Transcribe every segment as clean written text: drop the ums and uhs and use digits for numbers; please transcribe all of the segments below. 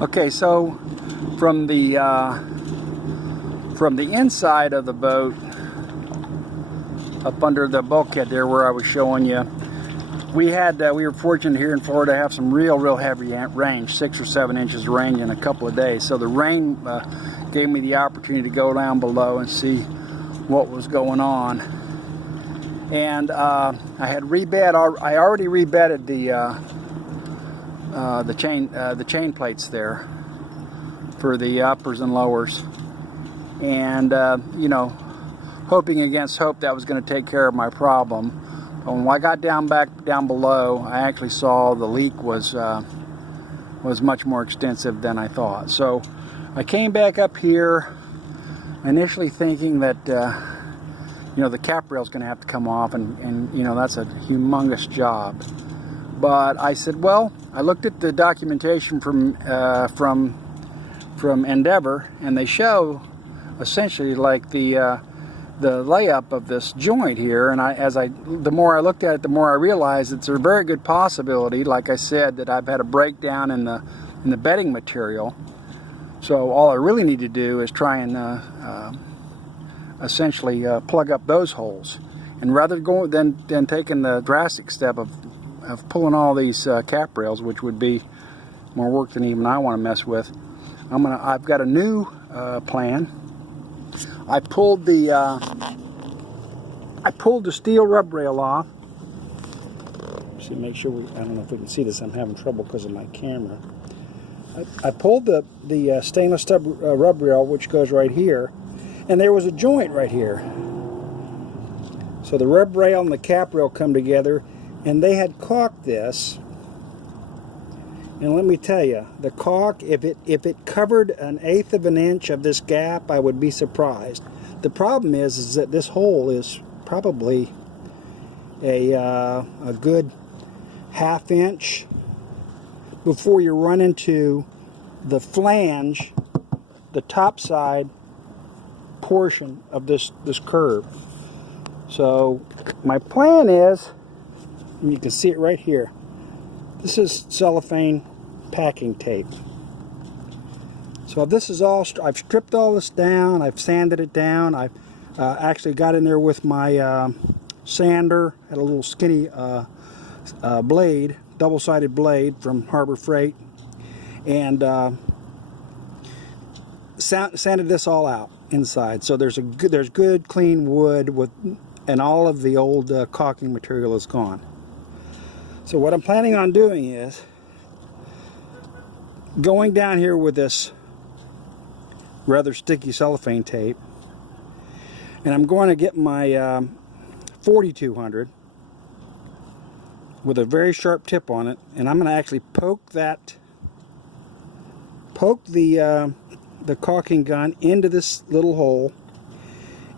Okay, so from the inside of the boat, up under the bulkhead there where I was showing you, we were fortunate here in Florida to have some real heavy rain, 6 or 7 inches of rain in a couple of days. So the rain gave me the opportunity to go down below and see what was going on. And I had I already rebedded the chain plates there for the uppers and lowers, and you know, hoping against hope that was going to take care of my problem. But when I got back down below, I actually saw the leak was much more extensive than I thought. So I came back up here, initially thinking that you know, the cap rail's going to have to come off, and you know, that's a humongous job. But I said, well, I looked at the documentation from Endeavour, and they show essentially like the layup of this joint here. And the more I looked at it, the more I realized it's a very good possibility, like I said, that I've had a breakdown in the bedding material. So all I really need to do is try and essentially plug up those holes, and rather than taking the drastic step of pulling all these cap rails, which would be more work than even I want to mess with, I've got a new plan. I pulled the steel rub rail off. See, make sure I don't know if we can see this. I'm having trouble because of my camera. I pulled the stainless stub rub rail, which goes right here, and there was a joint right here. So the rub rail and the cap rail come together, and they had caulked this. And let me tell you, the caulk, if it covered 1/8 of an inch of this gap, I would be surprised. The problem is that this hole is probably a good 1/2 inch before you run into the flange, the top side portion of this curve. So my plan is, and you can see it right here, this is cellophane packing tape. So this is all, I've stripped all this down, I've sanded it down, I've actually got in there with my sander, had a little skinny blade, double-sided blade from Harbor Freight, and sanded this all out inside. So there's good clean wood and all of the old caulking material is gone. So what I'm planning on doing is going down here with this rather sticky cellophane tape, and I'm going to get my 4200 with a very sharp tip on it, and I'm going to actually poke the caulking gun into this little hole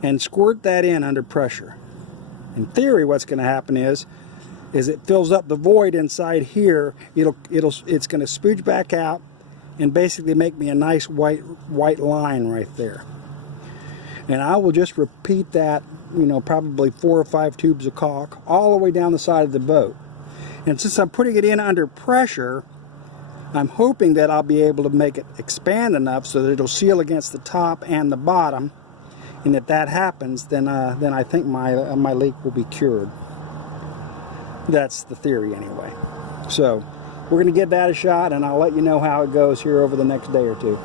and squirt that in under pressure. In theory, what's going to happen is it fills up the void inside here. It's going to spooge back out and basically make me a nice white line right there. And I will just repeat that, you know, probably 4 or 5 tubes of caulk all the way down the side of the boat. And since I'm putting it in under pressure, I'm hoping that I'll be able to make it expand enough so that it'll seal against the top and the bottom. And if that happens, then I think my leak will be cured. That's the theory anyway. So we're going to give that a shot, and I'll let you know how it goes here over the next day or two.